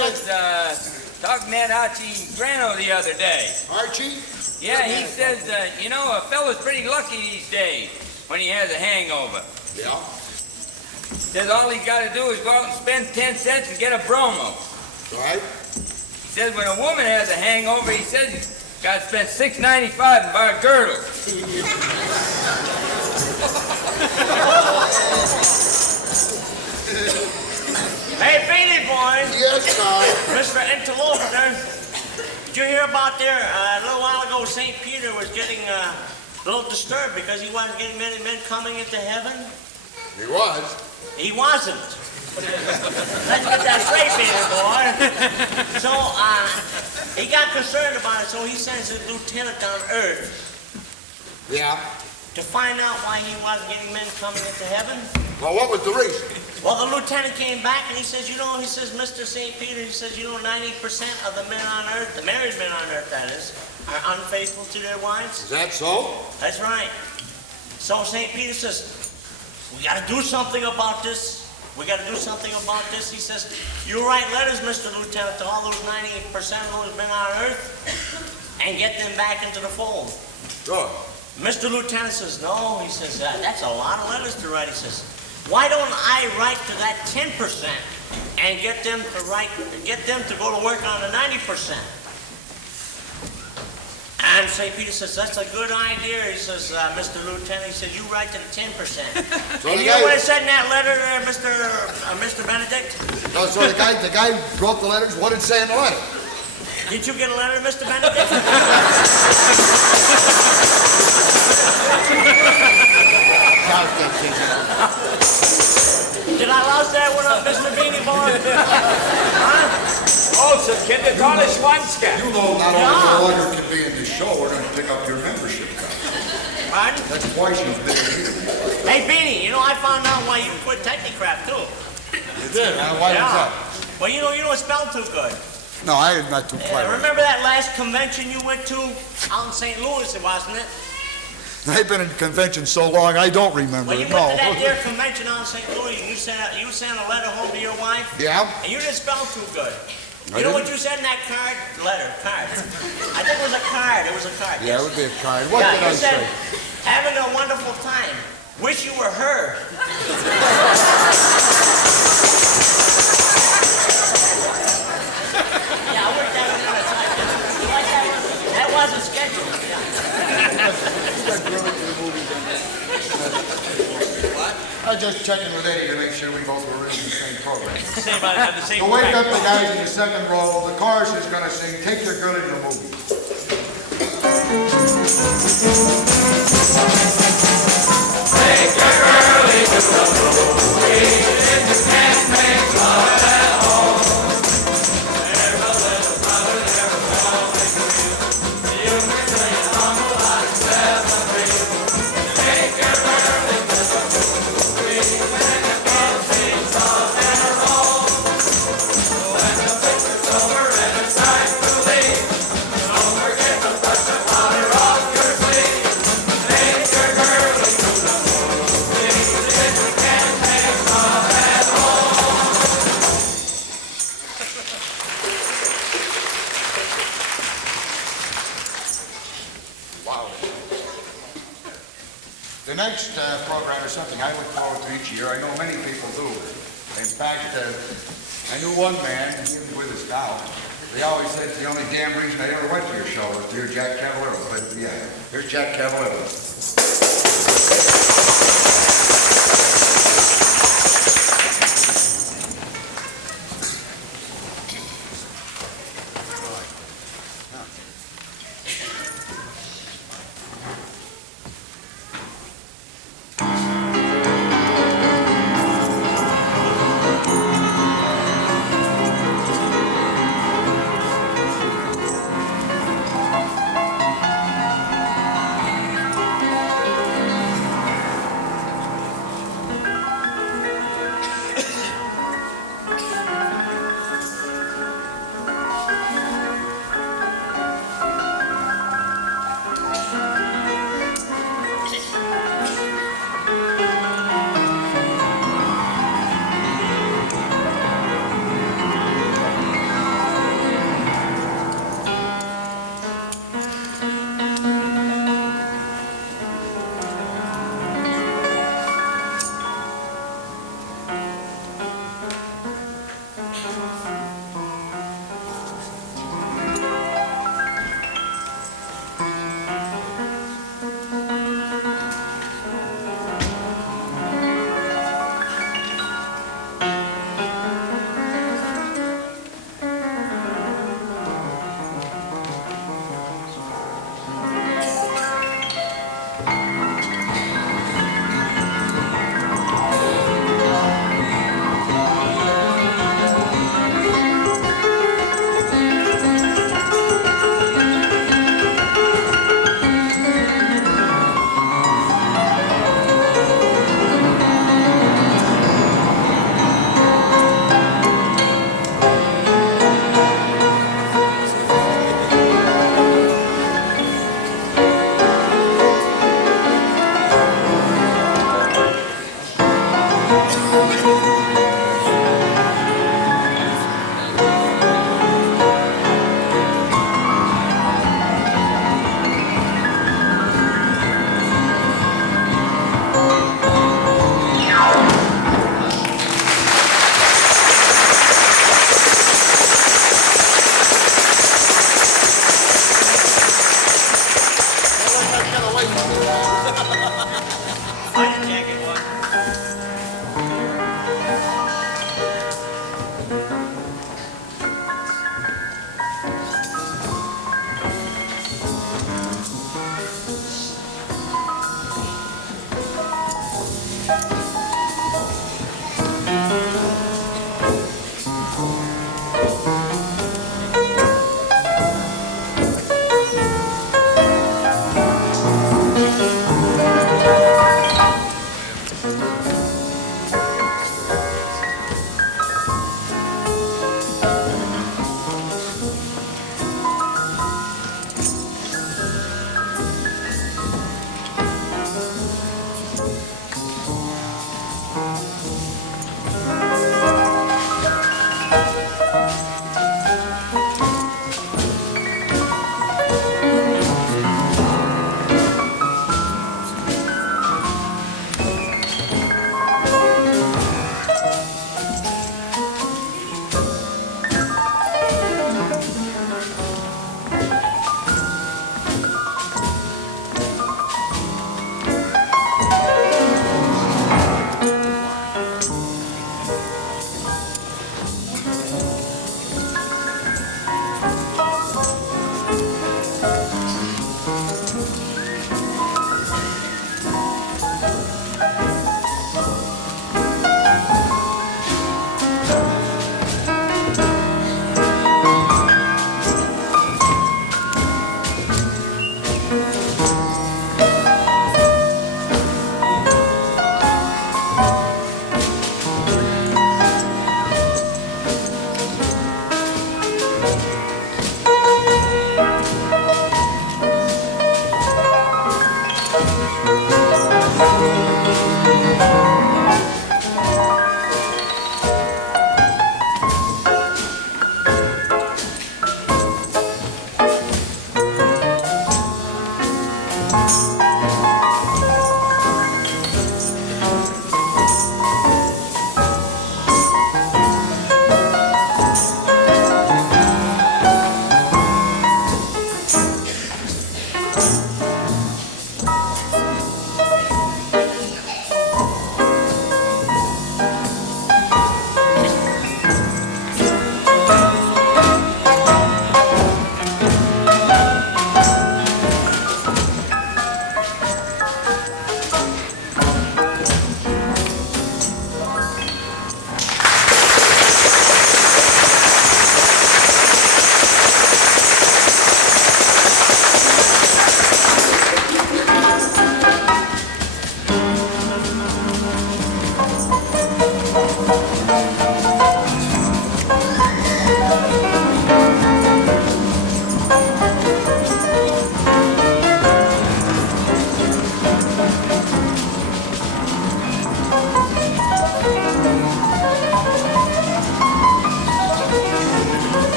was talking to that Archie Grano the other day. Archie? Yeah, he says, a fella's pretty lucky these days when he has a hangover. Yeah? Says all he's got to do is go out and spend 10 cents and get a bromo. Right? He says when a woman has a hangover, he says he's got to spend $6.95 and buy a girdle. Hey, Beanie Boy. Yes, Carl. Mr. Interlocutor, did you hear about there a little while ago St. Peter was getting a little disturbed because he wasn't getting many men coming into heaven? He was. He wasn't. Let's get that straight, Beanie Boy. So, he got concerned about it, so he sends his lieutenant down Earth Yeah? to find out why he wasn't getting men coming into heaven. Well, what was the reason? Well, the lieutenant came back and he says, Mr. St. Peter, he says, 90% of the men on Earth, the married men on Earth, that is, are unfaithful to their wives. Is that so? That's right. So St. Peter says, we got to do something about this. We got to do something about this. He says, you write letters, Mr. Lieutenant, to all those 90% of those men on Earth and get them back into the fold. Sure. Mr. Lieutenant says, no. He says, that's a lot of letters to write. He says, why don't I write to that 10% and get them to go to work on the 90%? And St. Peter says, that's a good idea. He says, Mr. Lieutenant, he says, you write to the 10%. So and the you know guy- what it said in that letter there, Mr. Benedict? No, so the guy wrote the letters. What did it say in the letter? Did you get a letter, Mr. Benedict? Did I louse that one up, Mr. Beanie Boy? Huh? Also, can they call us Swanska? You know not only the order can be in the show, we're going to pick up your membership card. Pardon? That's twice you've been here. Hey, Beanie, I found out why you quit Technicraft, too. You did? Why was that? Well, you don't spell too good. No, I am not too clever. Remember that last convention you went to out in St. Louis, wasn't it? I've been in convention so long, I don't remember When you it. went No. to that there convention out in St. Louis, you sent a letter home to your wife, Yeah? and you didn't spell too good. I You know what didn't? you said in that card? Card. I think it was a card. It was a card. Yeah, yes. it would be a card. What Yeah, did you I said, say? having a wonderful time. Wish you were her. Yeah, I worked that in a time. You like that one? That wasn't scheduled. I was just checking with Eddie to make sure we both were in the same program. Same, have the same To wake up the guys in the second row, the chorus is going to sing, Take Your Girl to the Movie. Take your girlie to the movie. If you can't make love at home, there's a little brother there who's always with you. You can sing it on the line, 7 Take your girlie to the movie. When the girl sings love at her home, when the picture's over and it's time to leave, don't forget to brush the powder off your sleeve. Take your girlie to the movie. If you can't make love at home. Wow. The next program is something I look forward to each year. I know many people do. In fact, I knew one man, he isn't with us now. They always said it's the only damn reason I ever went to your show was to hear Jack Cavallero. But yeah, here's Jack Cavallero.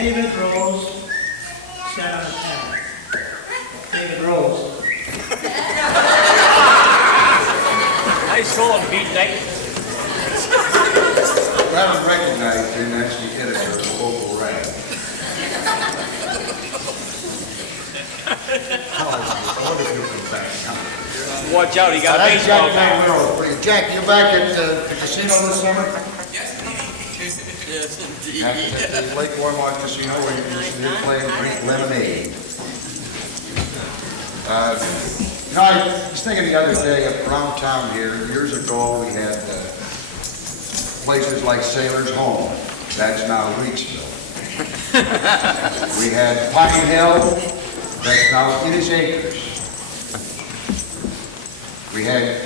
David Rose sat on a pen. David Rose. Nice going, Pete Knight. I haven't recognized him as the editor of the local rag. I wonder if you'll come back. Watch out, he got a That's baseball Jack bat. Manuel for you. Jack, you back at the casino this summer? Yes, indeed. At the Lake Warmont Casino where you can play and drink lemonade. You know, I was thinking the other day around town here, years ago, we had places like Sailor's Home. That's now Reedsville. We had Pine Hill. That's now It Is Acres. We had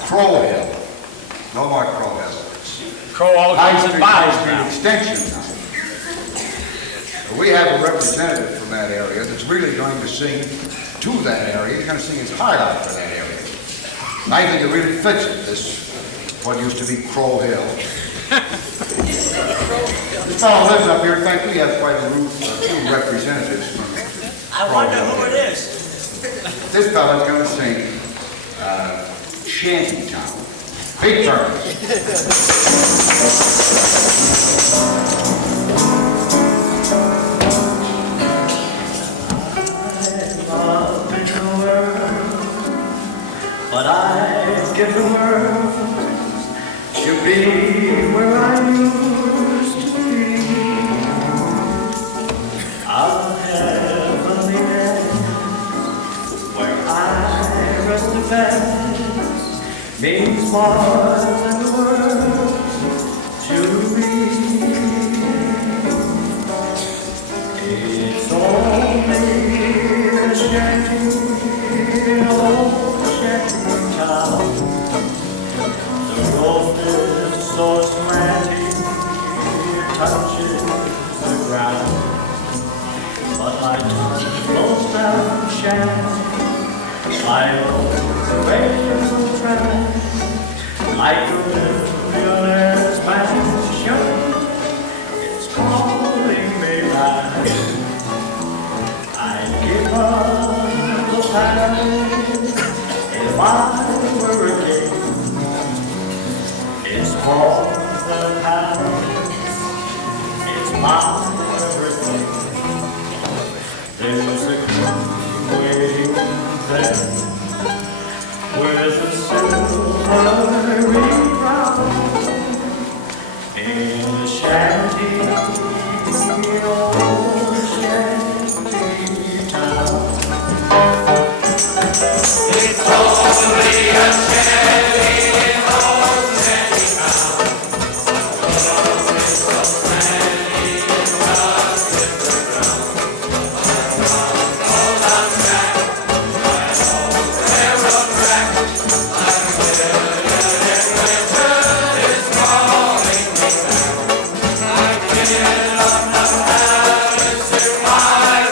Crow Hill. No more Crow Hill. Crow all High comes in Street bottles now. Extension now. We have a representative from that area that's really going to sing to that area. He's going to sing his heart out for that area. And I think it really fits it, this, what used to be Crow Hill. This fellow lives up here. In fact, we have quite a few representatives from I wonder who it is. This fellow's going to sing Shantytown. Big Burns. But I'd give the world to be where I used to be. A heavenly bed where I rest the best means more than the world to me. It's only a shanty, old shanty town. The roof is so slanty, it touches the ground. But my tongue flows down shanty, my own racial track, like a millionaire's mansion, it's calling me back. I'd give up the past if I were a king. It's more than past, it's my everything. There's a queen waiting there with a silvery crown in a shanty, old shanty town. It's only a shanty, old shanty town. Love is so slanty, love is the ground. All I'm back, my old railroad track. I'm millionaire winter is calling me back. I'm getting up the palace if I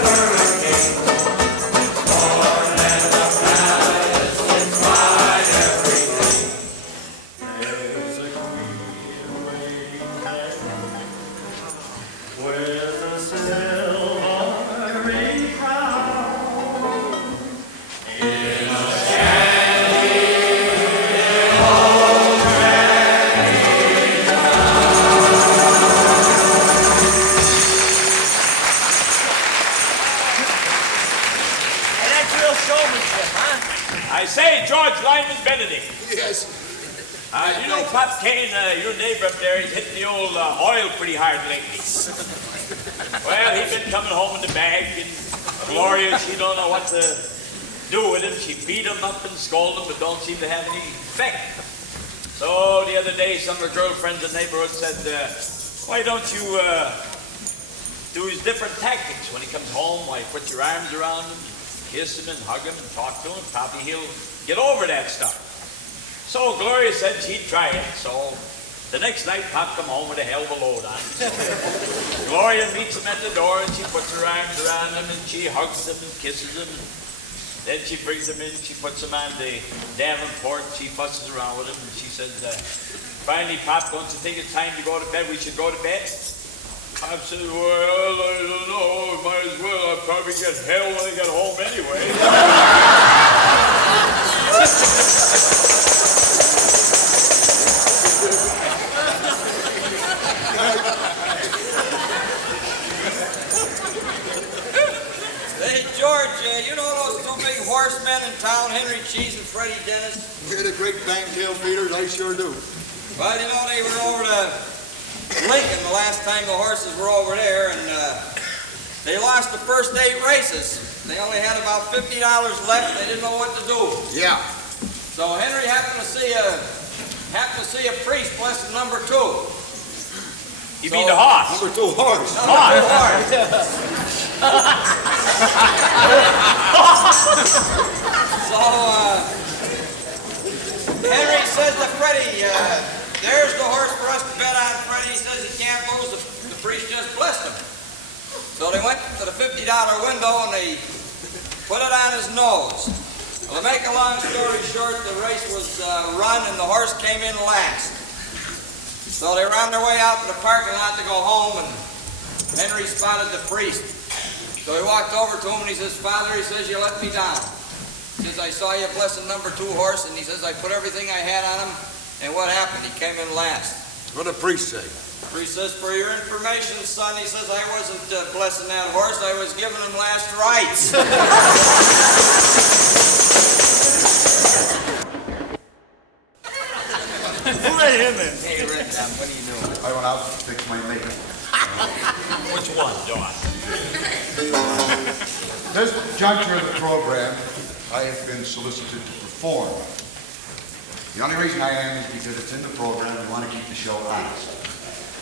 were a king. More than a palace, it's my everything. There's a queen waiting there with a silvery crown in a And that's real showmanship, huh? I say, George Lyman Benedict. Yes. You know, Pop Kane, your neighbor up there, he's hitting the old oil pretty hard lately. Well, he's been coming home in the bag, and Gloria, she don't know what to do with him. She beat him up and scolded him, but don't seem to have any effect. So the other day, some of her girlfriends in the neighborhood said, why don't you do his different tactics when he comes home? Why, put your arms around him, kiss him and hug him and talk to him. Probably he'll get over that stuff. So Gloria said she'd try it. So the next night, Pop come home with a hell of a load on him. So Gloria meets him at the door and she puts her arms around him and she hugs him and kisses him. And then she brings him in, she puts him on the Davenport, she fusses around with him and she says, finally, Pop, don't you think it's time to go to bed? We should go to bed? I said, well, I don't know. Might as well. I'll probably get hell when I get home anyway. Hey, George, you know those two big horsemen in town, Henry Cheese and Freddie Dennis? We're the great bang-tail feeders, I sure do. Well, you know, they were over to Lincoln the last time the horses were over there, and they lost the first 8 races. They only had about $50 left, and they didn't know what to do. Yeah. So Henry happened to see a priest blessing number 2. You mean the horse? Number 2 horse. So Henry says to Freddie, there's the horse for us to bet on. Freddie says he can't lose. The priest just blessed him. So they went to the $50 window and they put it on his nose. Well, to make a long story short, the race was run and the horse came in last. So they were on their way out to the parking lot to go home, and Henry spotted the priest. So he walked over to him and he says, Father, he says, you let me down. He says, I saw you blessing number 2 horse, and he says, I put everything I had on him, and what happened? He came in last. What did the priest say? The priest says, for your information, son, he says, I wasn't blessing that horse, I was giving him last rites. Who let him in? Hey, Rick, what are you doing? I went out to fix my makeup. Which one, John? This juncture of the program, I have been solicited to perform. The only reason I am is because it's in the program and we want to keep the show honest.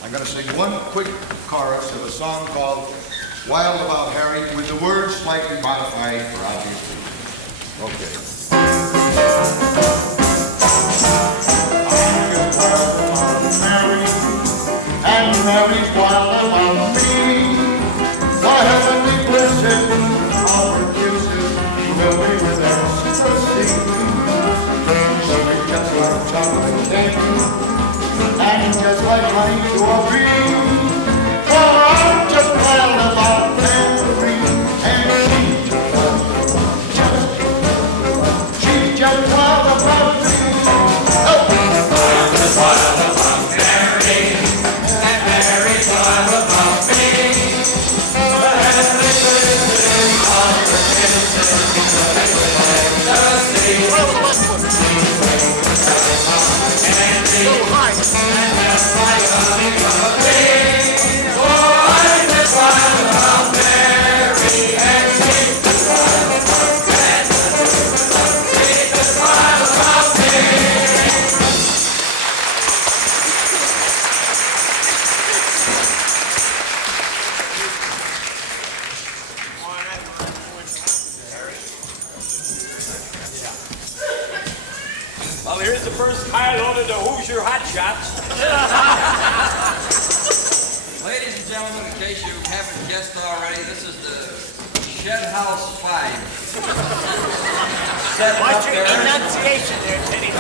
I'm going to sing one quick chorus of a song called Wild About Harry with the words slightly modified for obvious reasons. Okay. And Mary's wild about me. The heavenly blessing of her kisses will be with ecstasy. She'll be just like chocolate cake, and just like honey to a bee. For I'm just wild about Mary, and she's just wild about me. Oh. I'm just wild about Mary, and Mary's wild about me. The heavenly blessing of her kisses will be with ecstasy. Candy, and just like honey from a bee. Oh, I'm just wild about Mary, and she's just wild about she's just wild about me. Well, here's the first pile of the Hoosier Hot Shots. Ladies and gentlemen, in case you haven't guessed already, this is the Shed House 5. Set up Watch your there. enunciation there, Teddy.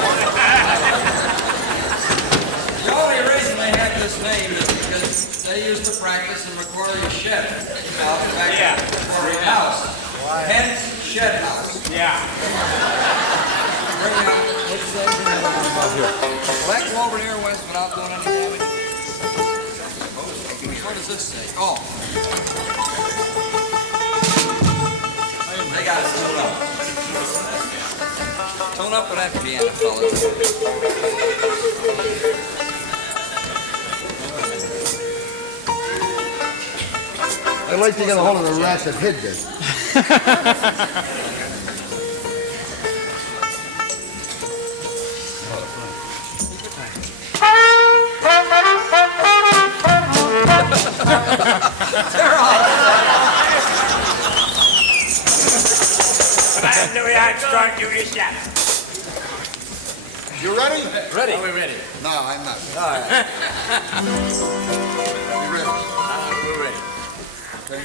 The only reason they had this name is because they used to practice and record a shed out back Yeah. before a house. Hence, Shed House. Yeah. Bring it up. Will that go over here, Wes, without doing any damage? What does this say? Oh. They got to tune up. Tune up for that piano, fellas. I'd like to get a hold of the rats that hid this. Come on, Louis Armstrong, give me a shot. You ready? Ready? Are we ready? No, I'm not. All right. You ready? We're ready. Okay.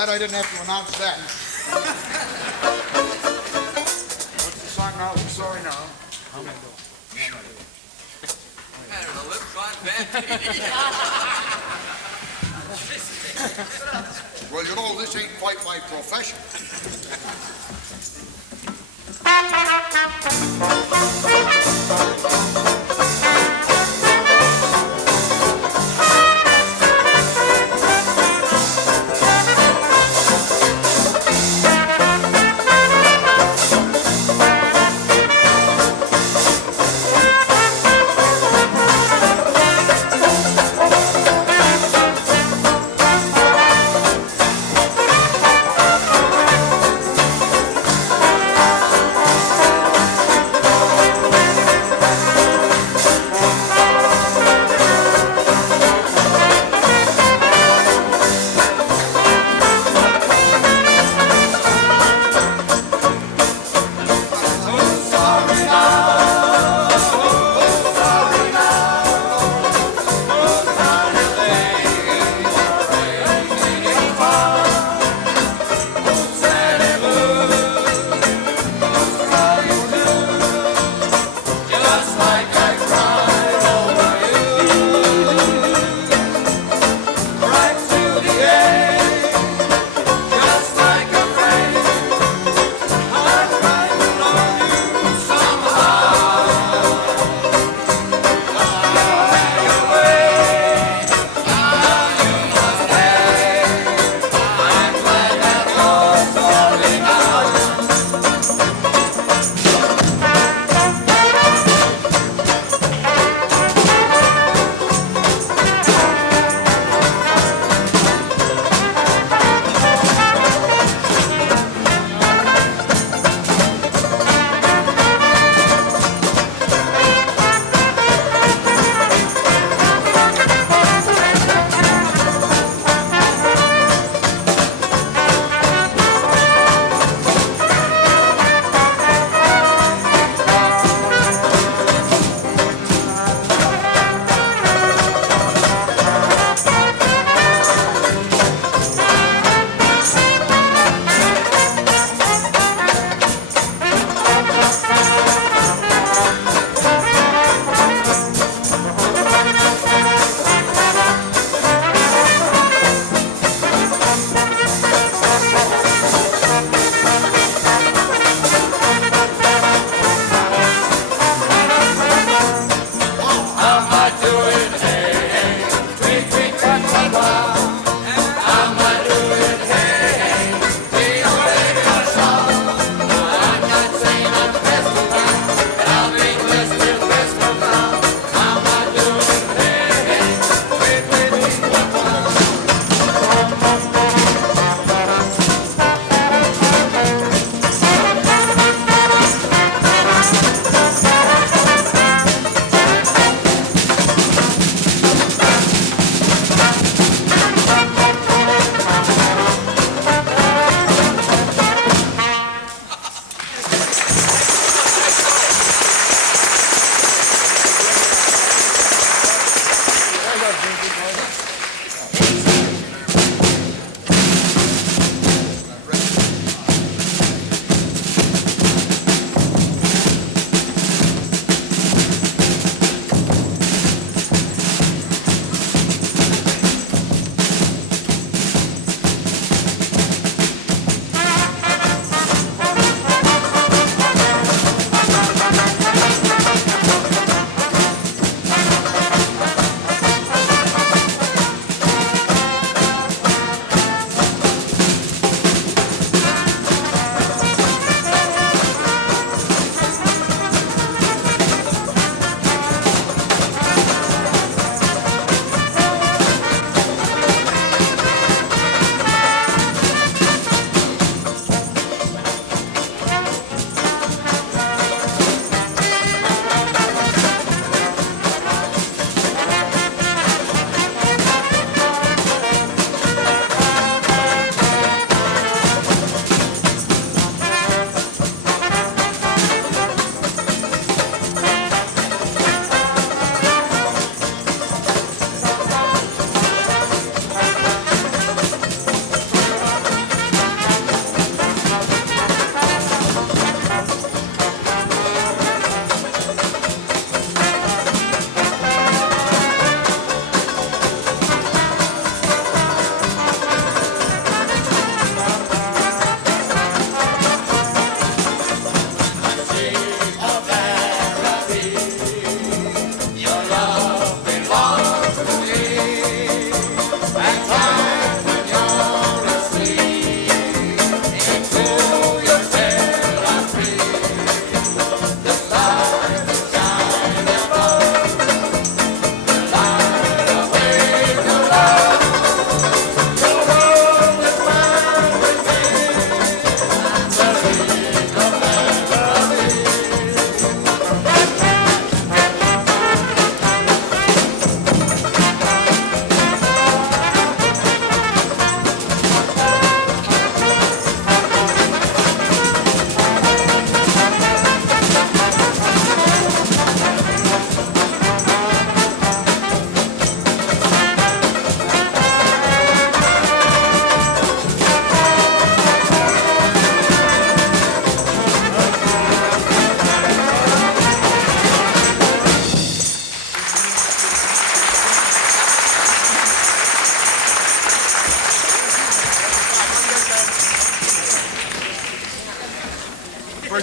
Glad I didn't have to announce that. What's the song now? I'm sorry now. I don't know, lip on bad. Well, you know, this ain't quite my profession.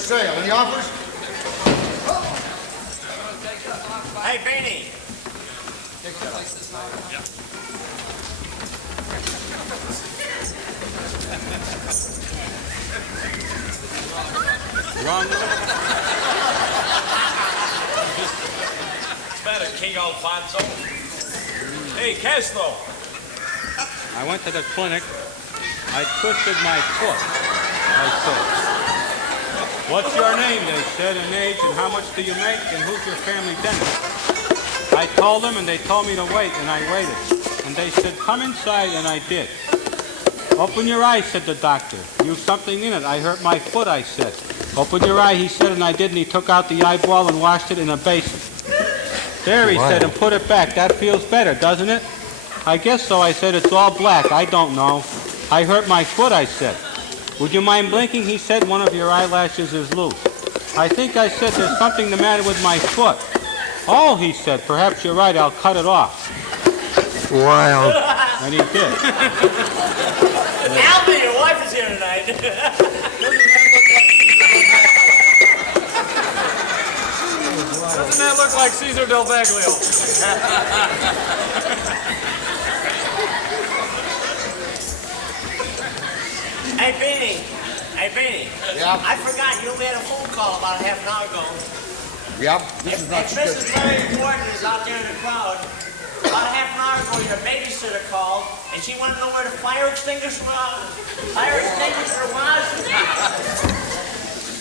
sale. Any offers? Hey, Beanie. It's better, King Alfonso. Hey, Castro. I went to the clinic. I twisted my foot. I said, "What's your name?" They said, "and age, and how much do you make, and who's your family dentist?" I told them, and they told me to wait, and I waited. And they said, "Come inside," and I did. "Open your eye," said the doctor. "Use something in it. I hurt my foot," I said. "Open your eye," he said, and I did, and he took out the eyeball and washed it in a basin. "There," he said, "and put it back. That feels better, doesn't it?" "I guess so," I said. "It's all black. I don't know." "I hurt my foot," I said. "Would you mind blinking?" He said. "One of your eyelashes is loose." "I think," I said, "there's something the matter with my foot." "Oh," he said, "perhaps you're right. I'll cut it off." Wow. And he did. Alvin, your wife is here tonight. Doesn't that look like Caesar Del Baglio? Hey, Beanie. Hey, Beanie. Yeah? I forgot you only had a phone call about a half an hour ago. Yep. This is not If good. Mrs. Mary Gordon is out there in the crowd, about a half an hour ago, your babysitter called, and she wanted to know where the fire extinguisher was.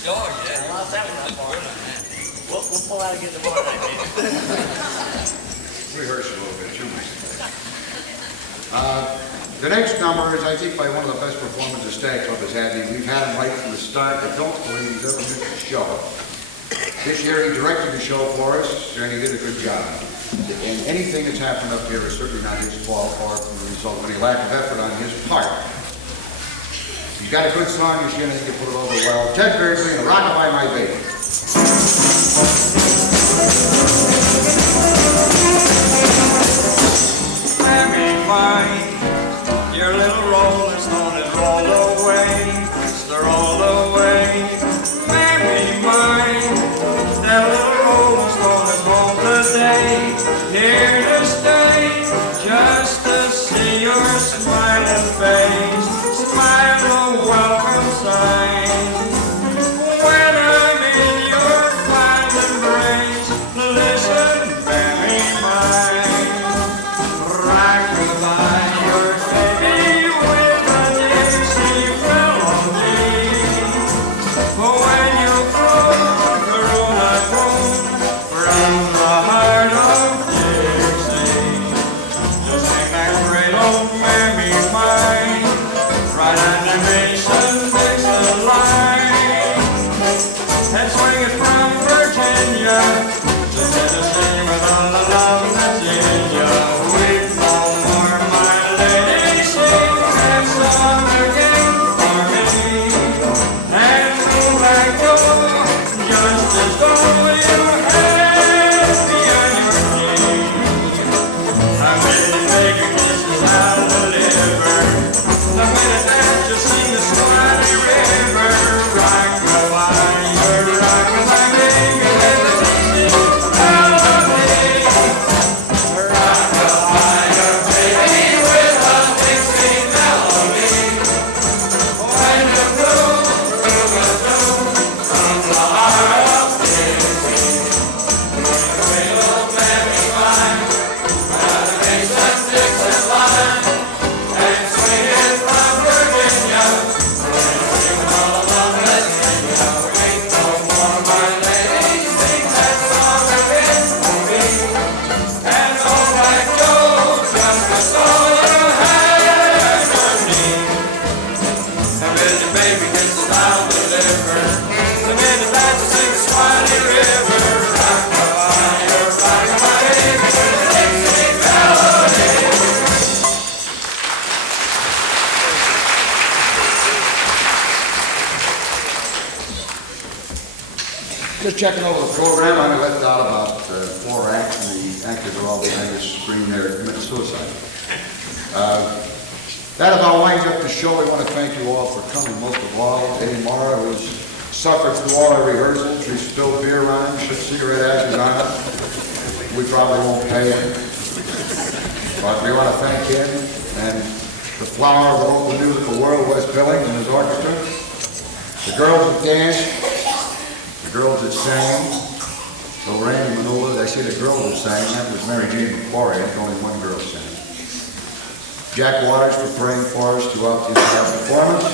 Oh, yeah. Well, that was not far. We'll pull out and get the bar night, baby. Rehearse a little bit, too. The next number is, I think, by one of the best performances Stag Club has had. We've had him right from the start. I don't believe he's ever missed a show. This year he directed the show for us, and he did a good job. And anything that's happened up here is certainly not his fault or the result of any lack of effort on his part. He's got a good song this year, and I think he put it over well. Ted Beardsley and Rockabye My Baby. Mammy mine, your little rolling stone has rolled away. It's the roll away. Mammy mine, that little rolling stone has rolled today. Here to stay, just to see your smiling face. Smile a welcome sign. When I'm in your fine embrace, listen, mammy mine. Rock-a-bye your baby with a Dixie melody. When you croon, croon-a-croon from the heart of Dixie. Just sing that great old mammy mine, right on the Mason-Dixon line. And swing it from Virginia to Tennessee with all the love that's in ya. Weep no more, my lady, sing that song again for me. And go back home just as though you had me on your knee. I really make a kiss is how to deliver. The minute that you sing the Swahili River, rock-a-bye, you're rock-a-bye, baby, with a Dixie melody. Rock-a-bye, your baby with a Dixie melody. When you blow, from the heart of Dixie. Great old mammy mine, by the Mason-Dixon line, and swing it from Virginia. Sing all along Virginia. Ain't no more, my lady, sing that song again for me. And go back, Joe, just as though you had your knee. And when your baby gets down the liver, the minute that you sing the Swahili River, rock-a-bye, you're rock-a-bye, baby, with a Dixie melody. Just checking over the program, I left out about 4 acts, and the actors are all behind the screen there committing suicide. That about winds up the show. We want to thank you all for coming, most of all. Eddie Mara was suffered through all our rehearsals. We spilled beer on him, shook cigarette ashes on him. We probably won't pay him. But we want to thank him and the flower of the local musical world, West Billings, and his orchestra. The girls that danced, the girls that sang, Lorraine and Manula. I see the girls that sang. That was Mary Jane McClory. Only one girl sang. Jack Waters for praying for us throughout the entire performance.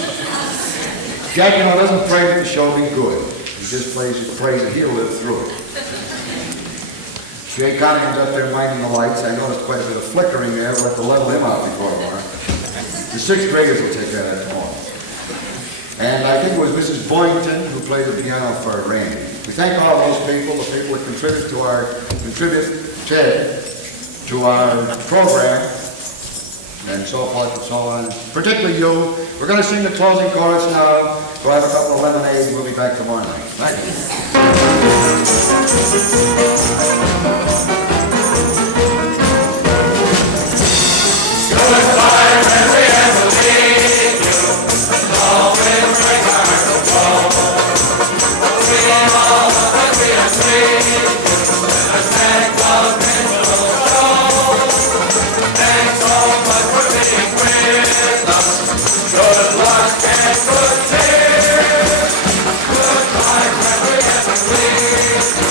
Jack, you know, doesn't pray that the show be good. He just prays that he'll live through it. Jay Connigan's up there minding the lights. I noticed quite a bit of flickering there. We'll have to level him out before tomorrow. The sixth graders will take that at tomorrow. And I think it was Mrs. Boynton who played the piano for Randy. We thank all those people, the people that contributed to our program, and so forth and so on. Particularly you. We're going to sing the closing chorus now. Go have a couple of lemonades. We'll be back tomorrow night. Thank you. Goodbye, Mary, and we'll leave you. Love will break our hearts to fall. We all love and we are free. And thank God we will go. Thanks so much for being with us. Good luck and good cheer. Goodbye, Mary, and we'll leave you.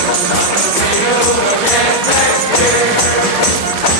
See you again next year.